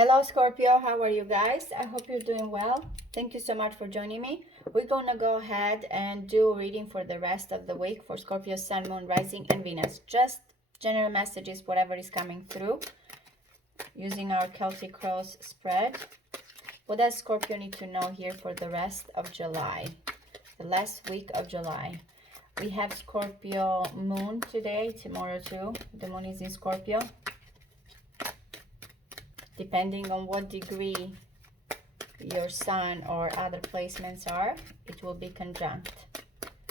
Hello Scorpio, how are you guys? I hope you're doing well. Thank you so much for joining me. We're gonna go ahead and do a reading for the rest of the week for Scorpio, Sun, Moon, Rising, and Venus. Just general messages, whatever is coming through, using our Celtic Cross spread. What does Scorpio need to know here for the rest of July? The last week of July. We have Scorpio Moon today, tomorrow too. The Moon is in Scorpio. Depending on what degree your sun or other placements are, it will be conjunct.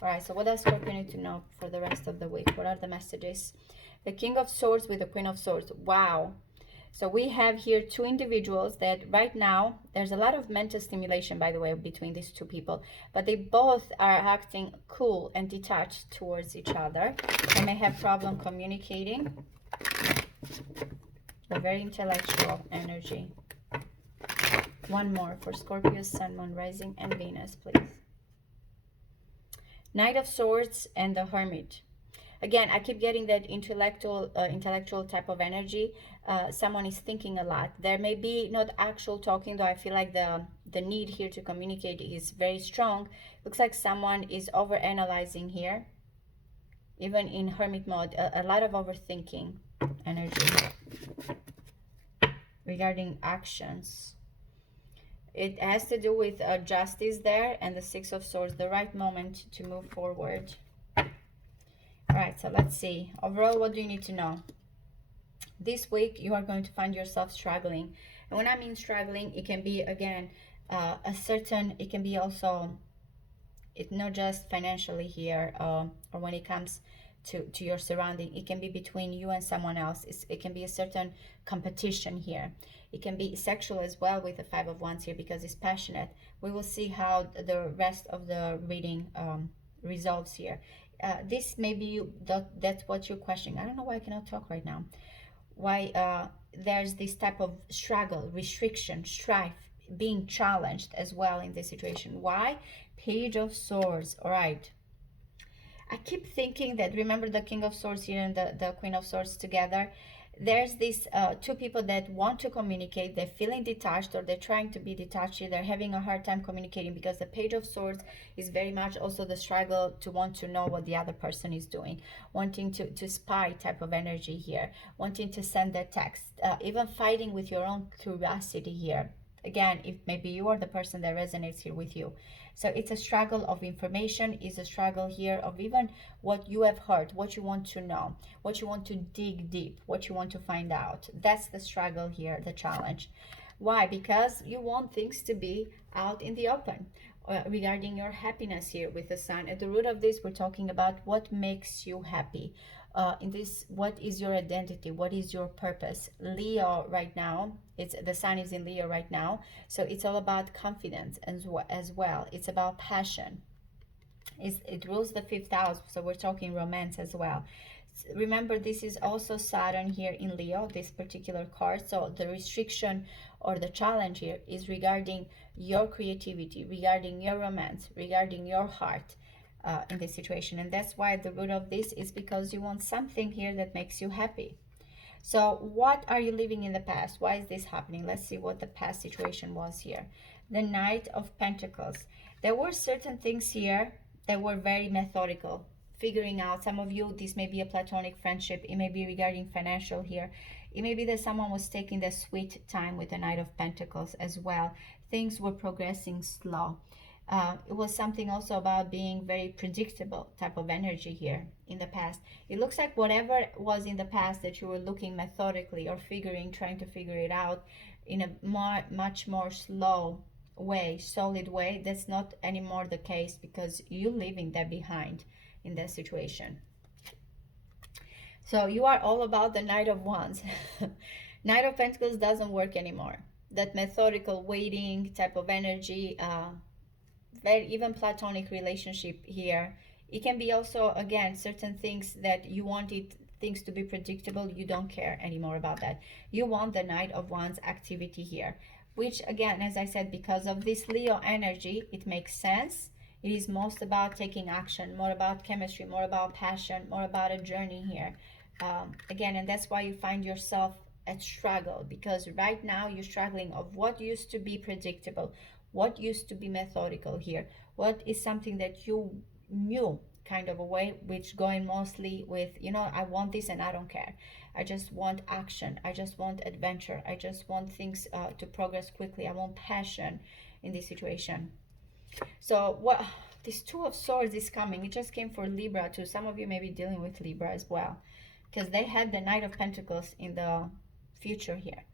All right, so what does Scorpio need to know for the rest of the week? What are the messages? The King of Swords with the Queen of Swords. Wow. So we have here two individuals that right now, there's a lot of mental stimulation, by the way, between these two people, but they both are acting cool and detached towards each other. They may have problem communicating. A very intellectual energy. One more for Scorpio, Sun, Moon, Rising, and Venus, please. Knight of Swords and the Hermit. Again, I keep getting that intellectual type of energy. Someone is thinking a lot. There may be not actual talking, though I feel like the need here to communicate is very strong. Looks like someone is overanalyzing here. Even in Hermit mode, a lot of overthinking energy regarding actions. It has to do with justice there and the Six of Swords, the right moment to move forward. All right, so let's see. Overall, what do you need to know? This week, you are going to find yourself struggling. And when I mean struggling, it can be, again, it can be also, it's not just financially here, or when it comes to your surrounding. It can be between you and someone else. It can be a certain competition here. It can be sexual as well with the Five of Wands here because it's passionate. We will see how the rest of the reading resolves here. This may be that's what you're questioning. I don't know why I cannot talk right now. Why there's this type of struggle, restriction, strife, being challenged as well in this situation. Why? Page of Swords. All right. I keep thinking that, remember the King of Swords here and the Queen of Swords together? There's these two people that want to communicate. They're feeling detached, or they're trying to be detached here. They're having a hard time communicating because the Page of Swords is very much also the struggle to want to know what the other person is doing, wanting to spy type of energy here, wanting to send a text, even fighting with your own curiosity here. Again, if maybe you are the person that resonates here with you. So it's a struggle of information, is a struggle here of even what you have heard, what you want to know, what you want to dig deep, what you want to find out. That's the struggle here, the challenge. Why? Because you want things to be out in the open. Regarding your happiness here with the Sun. At the root of this, we're talking about what makes you happy. In this, what is your identity? What is your purpose? Leo right now, the Sun is in Leo right now, so it's all about confidence as well. It's about passion. It rules the 5th house, so we're talking romance as well. Remember, this is also Saturn here in Leo, this particular card. So the restriction or the challenge here is regarding your creativity, regarding your romance, regarding your heart. In this situation, and that's why the root of this is because you want something here that makes you happy. So what are you living in the past? Why is this happening? Let's see what the past situation was here. The Knight of Pentacles. There were certain things here that were very methodical, figuring out. Some of you, this may be a platonic friendship. It may be regarding financial here. It may be that someone was taking the sweet time with the Knight of Pentacles as well. Things were progressing slow. It was something also about being very predictable type of energy here in the past. It looks like whatever was in the past that you were looking methodically or trying to figure it out in a much more slow way, solid way, that's not anymore the case because you're leaving that behind in that situation. So you are all about the Knight of Wands. Knight of Pentacles doesn't work anymore. That methodical waiting type of energy, very even platonic relationship here. It can be also, again, certain things that you wanted things to be predictable. You don't care anymore about that. You want the Knight of Wands activity here, which again, as I said, because of this Leo energy, it makes sense. It is most about taking action, more about chemistry, more about passion, more about a journey here. Again, and that's why you find yourself at struggle, because right now you're struggling of what used to be predictable, what used to be methodical here, what is something that you knew kind of a way, which going mostly with, you know, I want this and I don't care. I just want action. I just want adventure. I just want things to progress quickly. I want passion in this situation. So what this Two of Swords is coming. It just came for Libra too. Some of you may be dealing with Libra as well, because they had the Knight of Pentacles in the future here.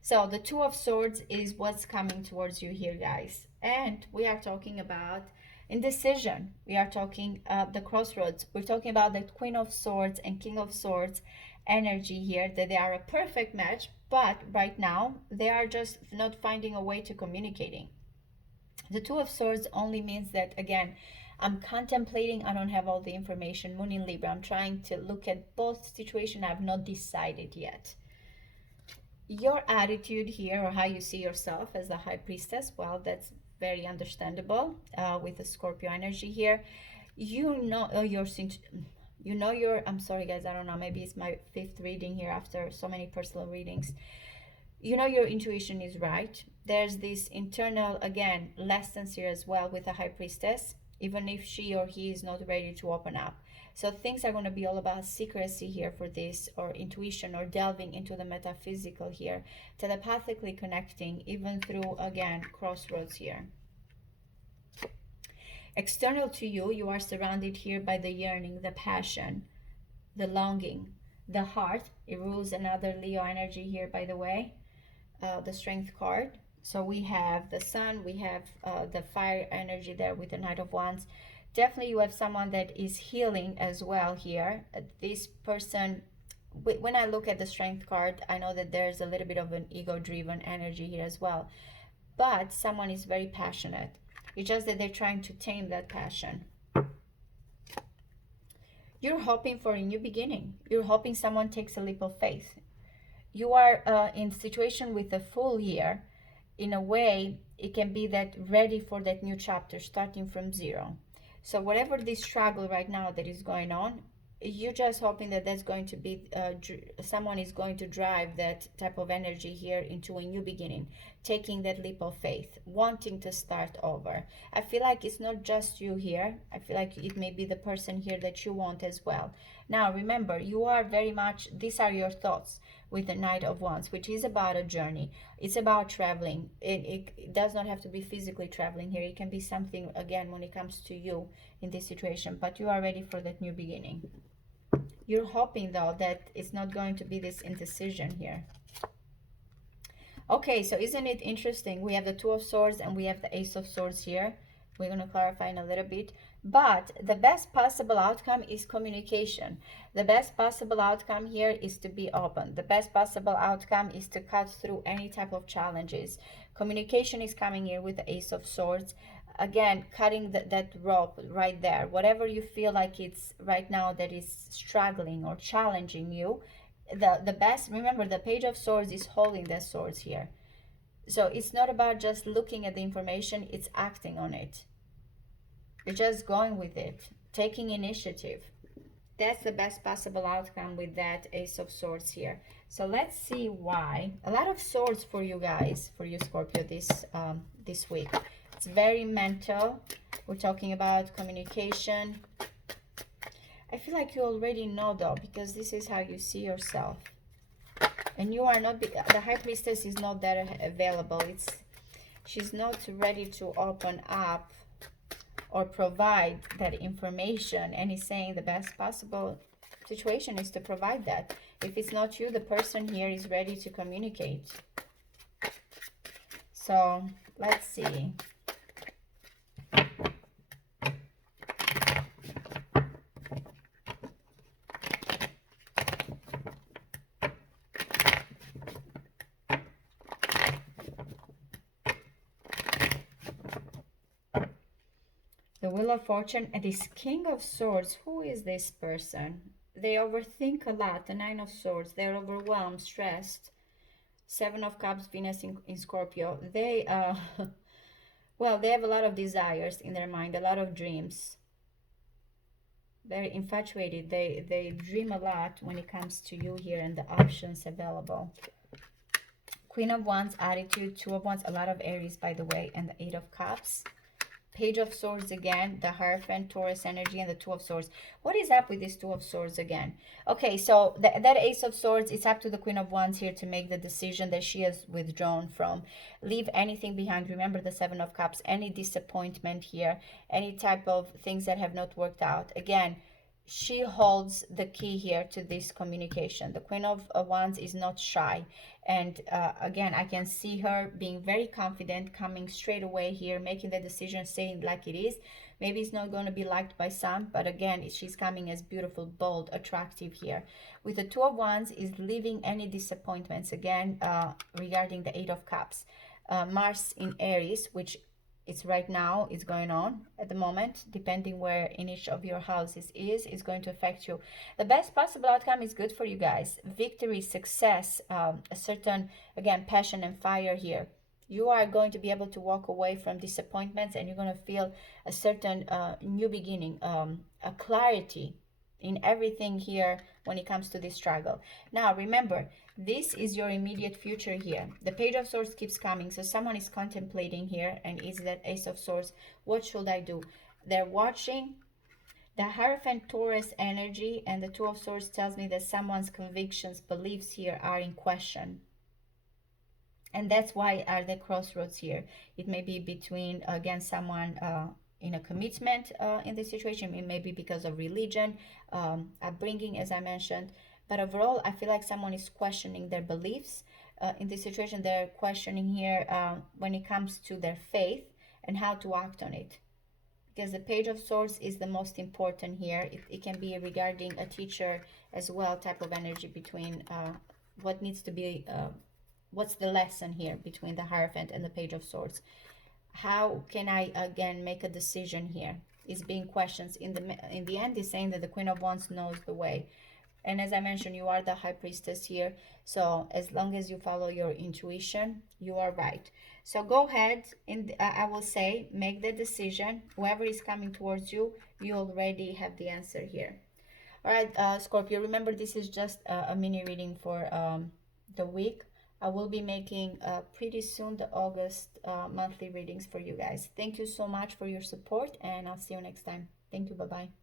So the Two of Swords is what's coming towards you here, guys. And we are talking about indecision. We are talking the crossroads. We're talking about the Queen of Swords and King of Swords energy here, that they are a perfect match, but right now they are just not finding a way to communicating. The Two of Swords only means that, again, I'm contemplating, I don't have all the information. Moon in Libra, I'm trying to look at both situations. I've not decided yet. Your attitude here, or how you see yourself as the High Priestess, well, that's very understandable with the Scorpio energy here. You know I'm sorry guys, I don't know, maybe it's my 5th reading here after so many personal readings. You know your intuition is right. There's this internal, again, lessons here as well with the High Priestess, even if she or he is not ready to open up. So things are going to be all about secrecy here for this, or intuition, or delving into the metaphysical here, telepathically connecting, even through, again, crossroads here. External to you, you are surrounded here by the yearning, the passion, the longing, the heart. It rules another Leo energy here, by the way, the Strength card. So we have the Sun, we have the fire energy there with the Knight of Wands. Definitely you have someone that is healing as well here. This person, when I look at the Strength card, I know that there's a little bit of an ego-driven energy here as well. But someone is very passionate. It's just that they're trying to tame that passion. You're hoping for a new beginning. You're hoping someone takes a leap of faith. You are in situation with the Fool here. In a way, it can be that ready for that new chapter, starting from zero. So whatever this struggle right now that is going on, you're just hoping that that's going to be, someone is going to drive that type of energy here into a new beginning, taking that leap of faith, wanting to start over. I feel like it's not just you here. I feel like it may be the person here that you want as well. Now, remember, you are very much, these are your thoughts with the Knight of Wands, which is about a journey. It's about traveling. It does not have to be physically traveling here. It can be something, again, when it comes to you in this situation, but you are ready for that new beginning. You're hoping, though, that it's not going to be this indecision here. Okay, so isn't it interesting? We have the Two of Swords and we have the Ace of Swords here. We're going to clarify in a little bit. But the best possible outcome is communication. The best possible outcome here is to be open. The best possible outcome is to cut through any type of challenges. Communication is coming here with the Ace of Swords. Again, cutting that rope right there. Whatever you feel like it's right now that is struggling or challenging you, the best, remember, the Page of Swords is holding the swords here. So it's not about just looking at the information, it's acting on it. You're just going with it, taking initiative. That's the best possible outcome with that Ace of Swords here. So let's see why. A lot of swords for you guys, for you Scorpio, this week. It's very mental. We're talking about communication. I feel like you already know, though, because this is how you see yourself. And you are not, the High Priestess is not that available. She's not ready to open up or provide that information. And he's saying the best possible situation is to provide that. If it's not you, the person here is ready to communicate. So let's see. The Wheel of Fortune and this King of Swords. Who is this person? They overthink a lot. The Nine of Swords. They're overwhelmed, stressed. Seven of Cups, Venus in Scorpio. They, well, they have a lot of desires in their mind, a lot of dreams. They're infatuated. They dream a lot when it comes to you here and the options available. Queen of Wands attitude, Two of Wands, a lot of Aries, by the way, and the Eight of Cups. Page of Swords again, the Hierophant, Taurus energy, and the Two of Swords. What is up with this Two of Swords again? Okay, so that Ace of Swords, it's up to the Queen of Wands here to make the decision that she has withdrawn from. Leave anything behind. Remember the Seven of Cups, any disappointment here, any type of things that have not worked out. Again, she holds the key here to this communication. The Queen of Wands is not shy. And again, I can see her being very confident, coming straight away here, making the decision, saying like it is. Maybe it's not going to be liked by some, but again, she's coming as beautiful, bold, attractive here. With the Two of Wands is leaving any disappointments, again, regarding the Eight of Cups. Mars in Aries, which it's right now, it's going on at the moment, depending where in each of your houses is going to affect you. The best possible outcome is good for you guys. Victory, success, a certain, again, passion and fire here. You are going to be able to walk away from disappointments, and you're going to feel a certain new beginning, a clarity in everything here when it comes to this struggle. Now, remember, this is your immediate future here. The Page of Swords keeps coming, so someone is contemplating here, and is that Ace of Swords. What should I do? They're watching. The Hierophant, Taurus energy, and the Two of Swords tells me that someone's convictions, beliefs here are in question. And that's why are the crossroads here. It may be between, again, someone in a commitment in this situation. It may be because of religion, upbringing, as I mentioned. But overall, I feel like someone is questioning their beliefs. In this situation, they're questioning here when it comes to their faith and how to act on it. Because the Page of Swords is the most important here. It can be regarding a teacher as well, type of energy between what needs to be, what's the lesson here between the Hierophant and the Page of Swords. How can I, again, make a decision here? It's being questioned. In the end, is saying that the Queen of Wands knows the way. And as I mentioned, you are the High Priestess here. So as long as you follow your intuition, you are right. So go ahead, and I will say, make the decision. Whoever is coming towards you, you already have the answer here. All right, Scorpio, remember this is just a mini reading for the week. I will be making pretty soon the August monthly readings for you guys. Thank you so much for your support, and I'll see you next time. Thank you. Bye-bye.